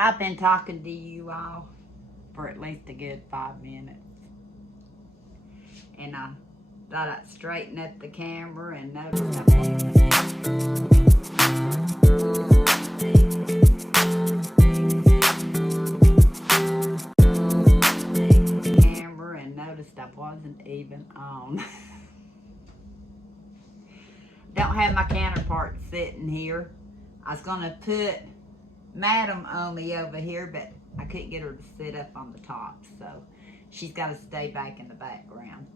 I've been talking to you all for at least a good 5 minutes. And I thought I'd straighten up the camera and notice I wasn't even on. Don't have my counterpart sitting here. I was gonna put Madam on me over here, but I couldn't get her to sit up on the top, so she's got to stay back in the background.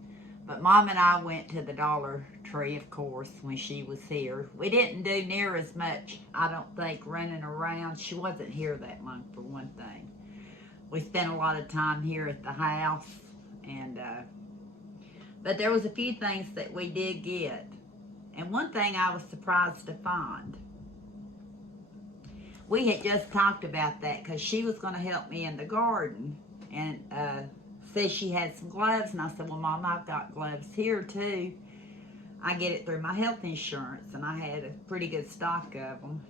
But Mom and I went to the Dollar Tree, of course, when she was here. We didn't do near as much, I don't think, running around. She wasn't here that long, for one thing. We spent a lot of time here at the house, and but there was a few things that we did get. And one thing I was surprised to find. We had just talked about that because she was going to help me in the garden, and said she had some gloves, and I said, well, Mom, I've got gloves here too. I get it through my health insurance, and I had a pretty good stock of them.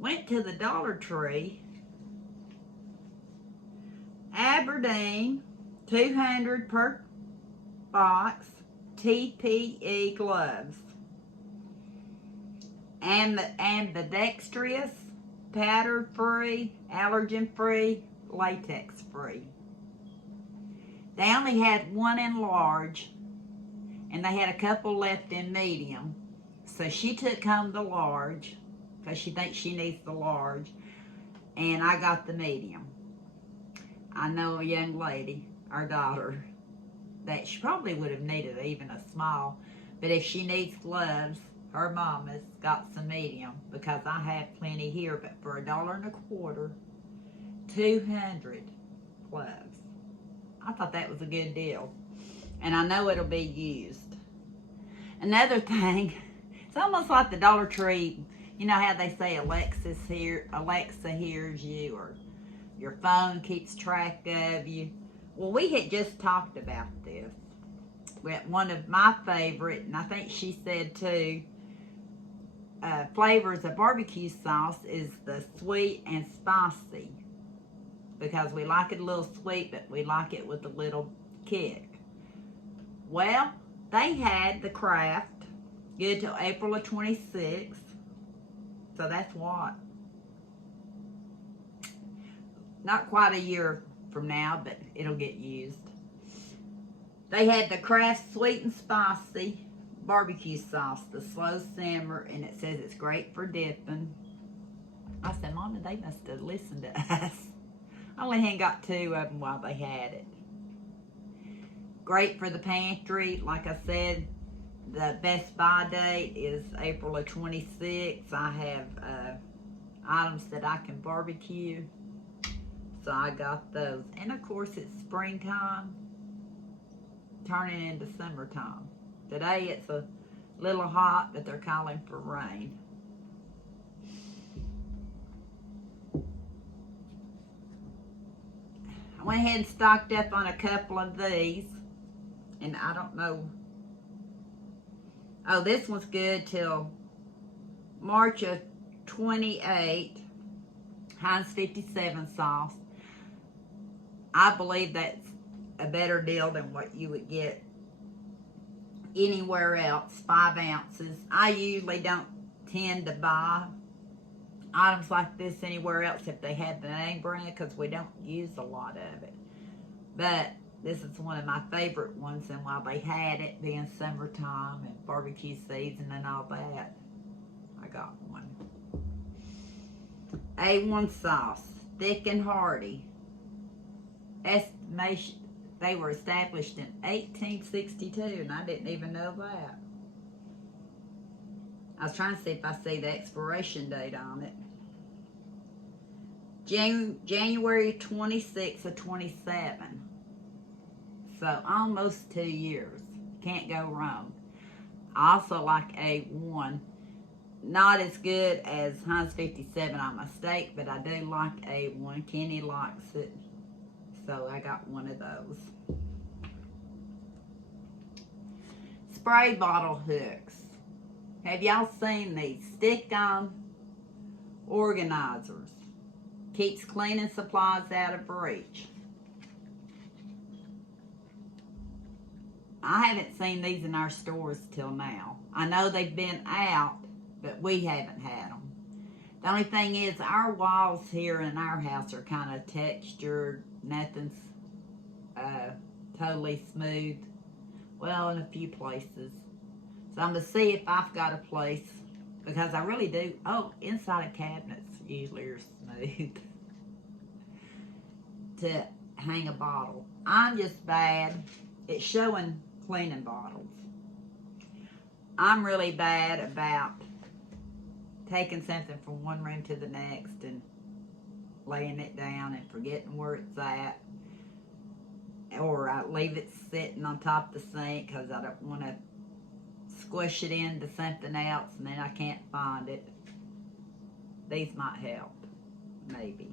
Went to the Dollar Tree, Aberdeen, 200 per box, TPE gloves. And the dexterous, powder-free, allergen-free, latex-free. They only had one in large, and they had a couple left in medium. So she took home the large, because she thinks she needs the large, and I got the medium. I know a young lady, our daughter, that she probably would have needed even a small, but if she needs gloves, her mama's got some medium, because I have plenty here, but for $1.25, 200 gloves. I thought that was a good deal. And I know it'll be used. Another thing, it's almost like the Dollar Tree, you know how they say Alexa hears you, or your phone keeps track of you. Well, we had just talked about this. One of my favorite, and I think she said too, flavors of barbecue sauce is the sweet and spicy, because we like it a little sweet, but we like it with a little kick. Well, they had the Kraft good till April of 26th, so that's what? Not quite a year from now, but it'll get used. They had the Kraft sweet and spicy barbecue sauce, the slow simmer, and it says it's great for dipping. I said, Mama, they must have listened to us. I only had got 2 of them while they had it. Great for the pantry. Like I said, the best buy date is April of 26th. I have items that I can barbecue, so I got those. And of course, it's springtime, turning into summertime. Today it's a little hot, but they're calling for rain. I went ahead and stocked up on a couple of these, and I don't know. Oh, this one's good till March of 28. Heinz 57 sauce. I believe that's a better deal than what you would get anywhere else. 5 ounces. I usually don't tend to buy items like this anywhere else if they have the name brand, because we don't use a lot of it. But this is one of my favorite ones, and while they had it, being summertime and barbecue season and all that, I got one. A1 sauce, thick and hearty. Estimation, they were established in 1862, and I didn't even know that. I was trying to see if I see the expiration date on it. January 26th of 27. So almost 2 years. Can't go wrong. I also like A1. Not as good as Heinz 57 on my steak, but I do like A1. Kenny likes it. So I got one of those. Spray bottle hooks. Have y'all seen these stick-on organizers? Keeps cleaning supplies out of reach. I haven't seen these in our stores till now. I know they've been out, but we haven't had them. The only thing is, our walls here in our house are kind of textured. Nothing's totally smooth. Well, in a few places. So I'm going to see if I've got a place, because I really do. Oh, inside of cabinets usually are smooth to hang a bottle. I'm just bad. It's showing cleaning bottles. I'm really bad about taking something from one room to the next and laying it down and forgetting where it's at. Or I leave it sitting on top of the sink because I don't want to squish it into something else and then I can't find it. These might help, maybe.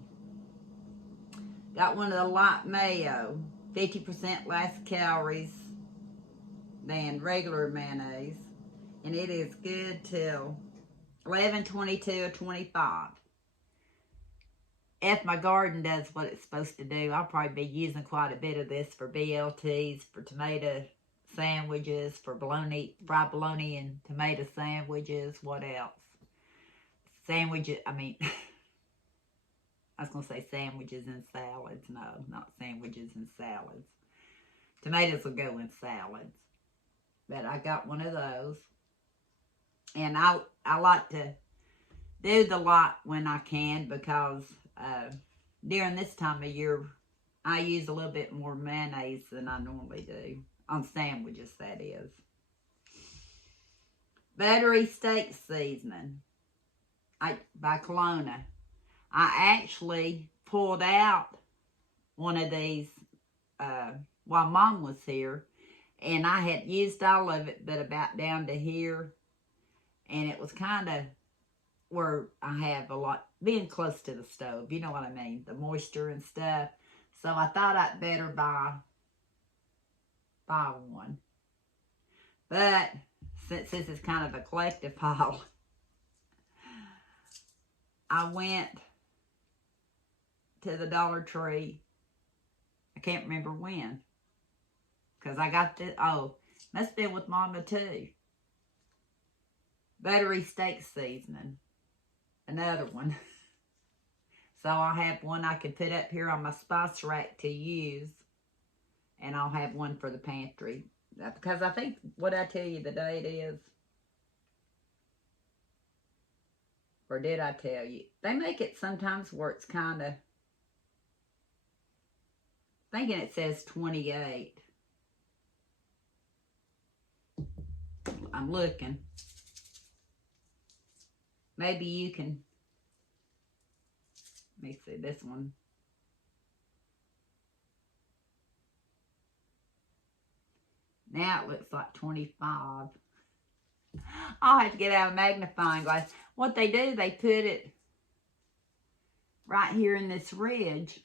Got one of the light mayo, 50% less calories than regular mayonnaise, and it is good till 11, 22, or 25. If my garden does what it's supposed to do, I'll probably be using quite a bit of this for BLTs, for tomato sandwiches, for bologna, fried bologna and tomato sandwiches. What else? Sandwiches, I was going to say sandwiches and salads. No, not sandwiches and salads. Tomatoes will go in salads. But I got one of those. And I like to do the lot when I can, because during this time of year, I use a little bit more mayonnaise than I normally do. On sandwiches, that is. Buttery steak seasoning by Kelowna. I actually pulled out one of these while Mom was here, and I had used all of it, but about down to here, and it was kind of where I have a lot, being close to the stove, you know what I mean, the moisture and stuff. So I thought I'd better buy one. But since this is kind of a collective haul, I went to the Dollar Tree. I can't remember when, because I got this. Oh, must have been with Mama too. Buttery steak seasoning, another one. So I'll have one I can put up here on my spice rack to use, and I'll have one for the pantry, because I think, what I tell you the date is, or did I tell you? They make it sometimes where it's kind of, thinking it says 28. I'm looking. Maybe you can, let me see this one. Now it looks like 25. I'll have to get out a magnifying glass. What they do, they put it right here in this ridge,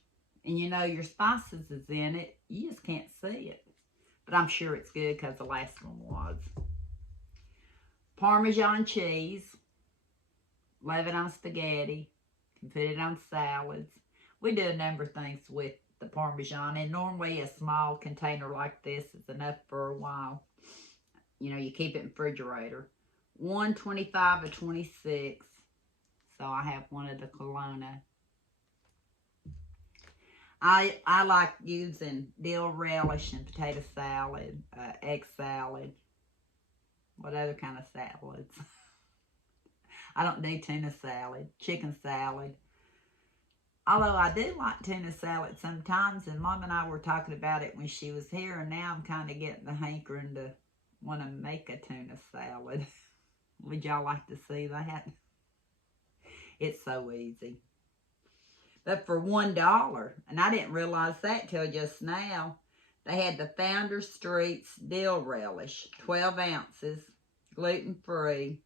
and you know your spices is in it. You just can't see it. But I'm sure it's good because the last one was. Parmesan cheese. Love it on spaghetti. You can put it on salads. We do a number of things with the Parmesan, and normally a small container like this is enough for a while. You know, you keep it in the refrigerator. 125 or 26. So I have one of the Kelowna. I like using dill relish and potato salad, egg salad. What other kind of salads? I don't do tuna salad, chicken salad. Although I do like tuna salad sometimes, and Mom and I were talking about it when she was here, and now I'm kind of getting the hankering to want to make a tuna salad. Would y'all like to see that? It's so easy. But for $1, and I didn't realize that till just now, they had the Founder Street's Dill Relish, 12 ounces, gluten-free.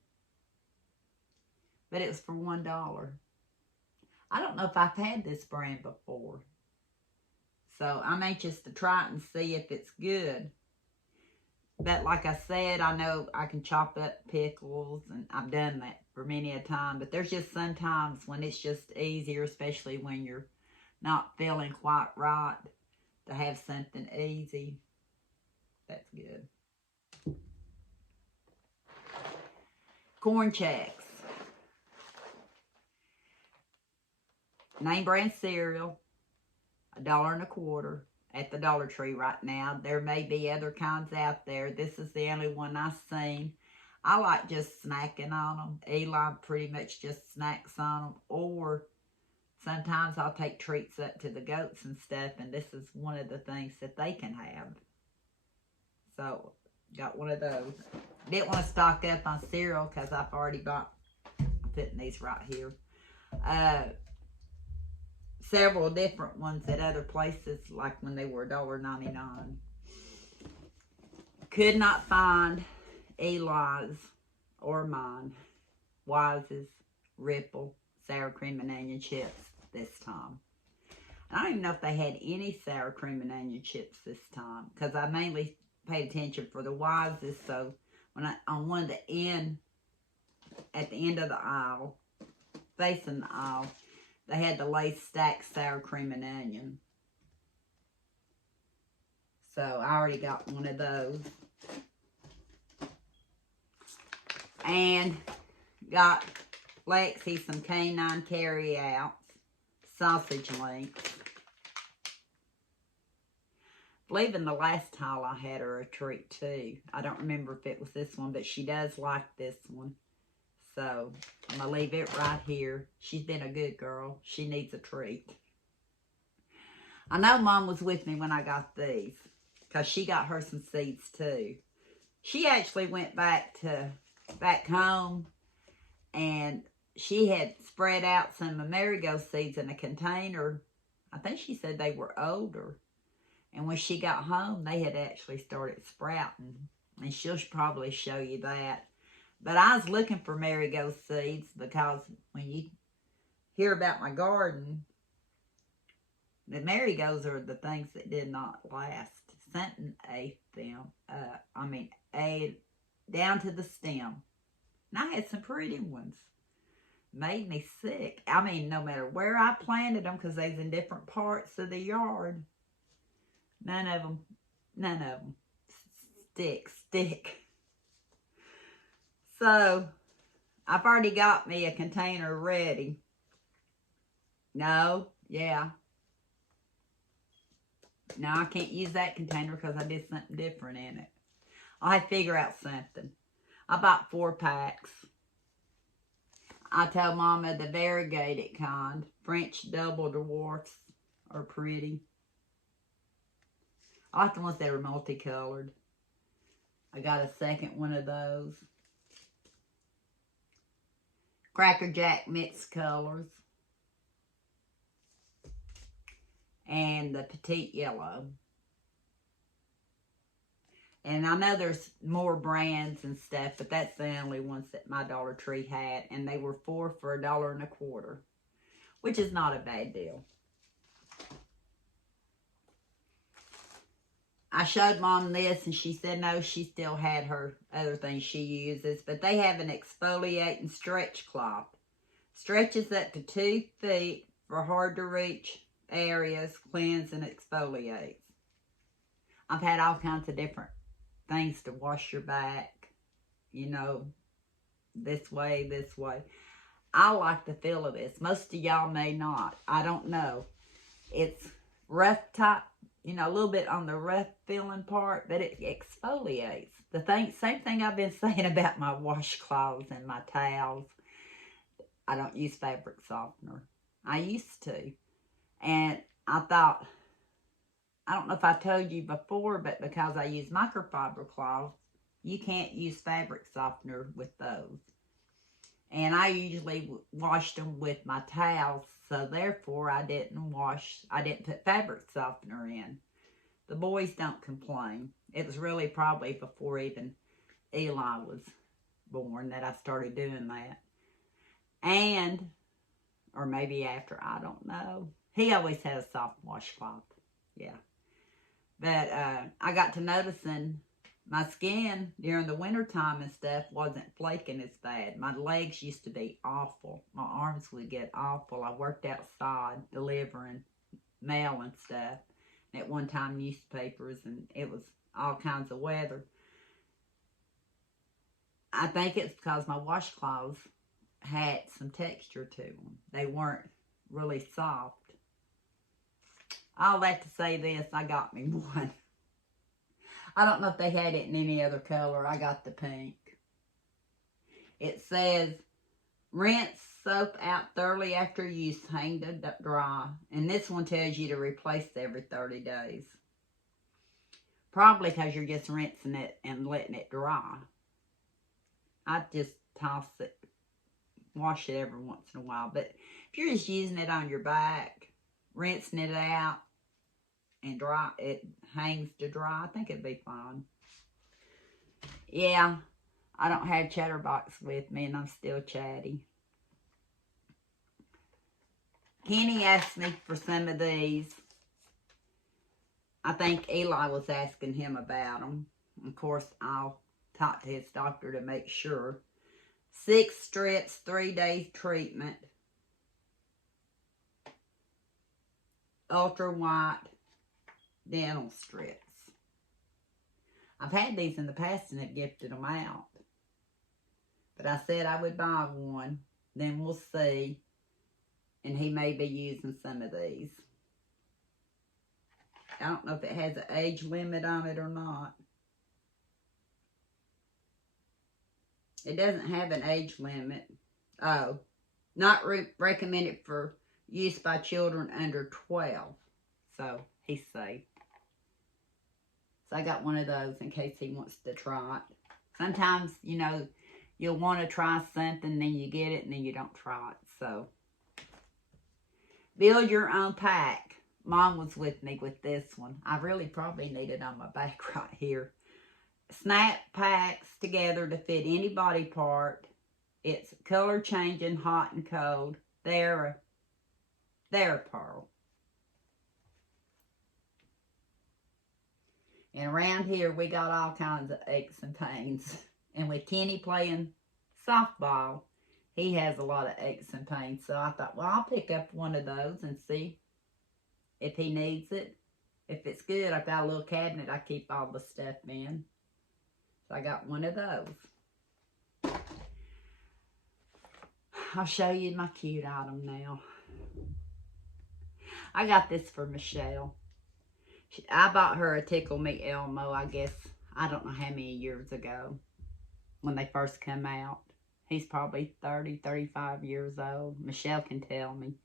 But it was for $1. I don't know if I've had this brand before. So I'm anxious to try it and see if it's good. But like I said, I know I can chop up pickles, and I've done that for many a time. But there's just some times when it's just easier, especially when you're not feeling quite right, to have something easy. That's good. Corn checks. Name brand cereal, $1.25 at the Dollar Tree right now. There may be other kinds out there. This is the only one I've seen. I like just snacking on them. Eli pretty much just snacks on them. Or sometimes I'll take treats up to the goats and stuff, and this is one of the things that they can have. So, got one of those. Didn't want to stock up on cereal because I've already bought, I'm putting these right here. Several different ones at other places, like when they were $1.99. Could not find Eli's or mine, Wise's, Ripple, sour cream and onion chips this time. I don't even know if they had any sour cream and onion chips this time, because I mainly paid attention for the Wise's. So when on one of the end, at the end of the aisle, facing the aisle, they had the Lay's stacked sour cream and onion. So I already got one of those. And got Lexi some canine carry-outs, sausage links. I believe in the last haul I had her a treat too. I don't remember if it was this one, but she does like this one. So I'm going to leave it right here. She's been a good girl. She needs a treat. I know Mom was with me when I got these, because she got her some seeds too. She actually went back home, and she had spread out some Merrygo seeds in a container. I think she said they were older. And when she got home, they had actually started sprouting. And she'll probably show you that. But I was looking for Merrygo seeds, because when you hear about my garden, the Merrygos are the things that did not last. Something ate them up. Ate down to the stem. And I had some pretty ones. Made me sick. No matter where I planted them, because they was in different parts of the yard, none of them stick. So, I've already got me a container ready. No, I can't use that container because I did something different in it. I'll have to figure out something. I bought 4 packs. I told Mama the variegated kind. French double dwarfs are pretty. I like the ones that are multicolored. I got a second one of those. Cracker Jack mixed colors. And the petite yellow. And I know there's more brands and stuff, but that's the only ones that my Dollar Tree had. And they were 4 for $1.25, which is not a bad deal. I showed Mom this, and she said no, she still had her other things she uses. But they have an exfoliating stretch cloth. Stretches up to 2 feet for hard-to-reach areas, cleanse and exfoliates. I've had all kinds of different things to wash your back, this way. I like the feel of this. Most of y'all may not. I don't know. It's rough top, a little bit on the rough feeling part, but it exfoliates. Same thing I've been saying about my washcloths and my towels. I don't use fabric softener. I used to. And I thought, I don't know if I told you before, but because I use microfiber cloths, you can't use fabric softener with those. And I usually washed them with my towels, so therefore I didn't put fabric softener in. The boys don't complain. It was really probably before even Eli was born that I started doing that. Or maybe after, I don't know. He always had a soft washcloth. Yeah. But I got to noticing my skin during the wintertime and stuff wasn't flaking as bad. My legs used to be awful. My arms would get awful. I worked outside delivering mail and stuff. At one time, newspapers, and it was all kinds of weather. I think it's because my washcloths had some texture to them. They weren't really soft. All that to say this, I got me one. I don't know if they had it in any other color. I got the pink. It says, rinse soap out thoroughly after use, hang to dry. And this one tells you to replace every 30 days. Probably because you're just rinsing it and letting it dry. I just toss it, wash it every once in a while. But if you're just using it on your back, rinsing it out, and dry, it hangs to dry, I think it'd be fine. Yeah, I don't have Chatterbox with me, and I'm still chatty. Kenny asked me for some of these. I think Eli was asking him about them. Of course, I'll talk to his doctor to make sure. 6 strips, 3-day treatment. Ultra white dental strips. I've had these in the past and have gifted them out. But I said I would buy one. Then we'll see. And he may be using some of these. I don't know if it has an age limit on it or not. It doesn't have an age limit. Oh, not recommended for use by children under 12. So, he's safe. So, I got one of those in case he wants to try it. Sometimes, you know, you'll want to try something, then you get it, and then you don't try it. So, build your own pack. Mom was with me with this one. I really probably need it on my back right here. Snap packs together to fit any body part. It's color changing, hot and cold. They're a pearl. And around here, we got all kinds of aches and pains. And with Kenny playing softball, he has a lot of aches and pains. So I thought, well, I'll pick up one of those and see if he needs it. If it's good, I've got a little cabinet I keep all the stuff in. So I got one of those. I'll show you my cute item now. I got this for Michelle. I bought her a Tickle Me Elmo, I guess, I don't know how many years ago when they first come out. He's probably 30, 35 years old. Michelle can tell me.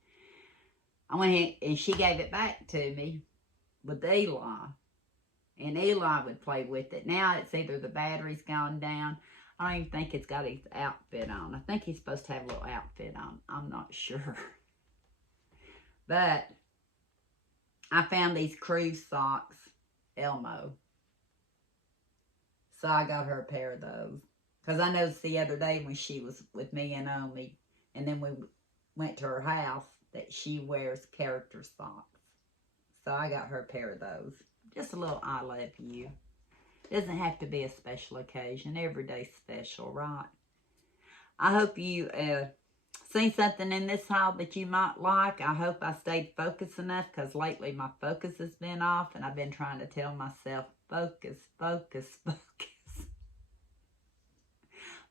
I went ahead and she gave it back to me with Eli. And Eli would play with it. Now it's either the battery's gone down. I don't even think it's got his outfit on. I think he's supposed to have a little outfit on. I'm not sure. But I found these cruise socks, Elmo. So I got her a pair of those. Because I noticed the other day when she was with me and Omi, and then we went to her house, that she wears character socks. So I got her a pair of those. Just a little I love you. Doesn't have to be a special occasion. Every day's special, right? I hope you seen something in this haul that you might like. I hope I stayed focused enough, because lately my focus has been off, and I've been trying to tell myself, focus, focus, focus.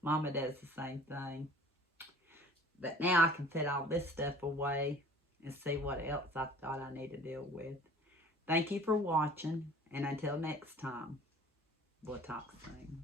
Mama does the same thing. But now I can put all this stuff away and see what else I thought I need to deal with. Thank you for watching, and until next time, we'll talk soon.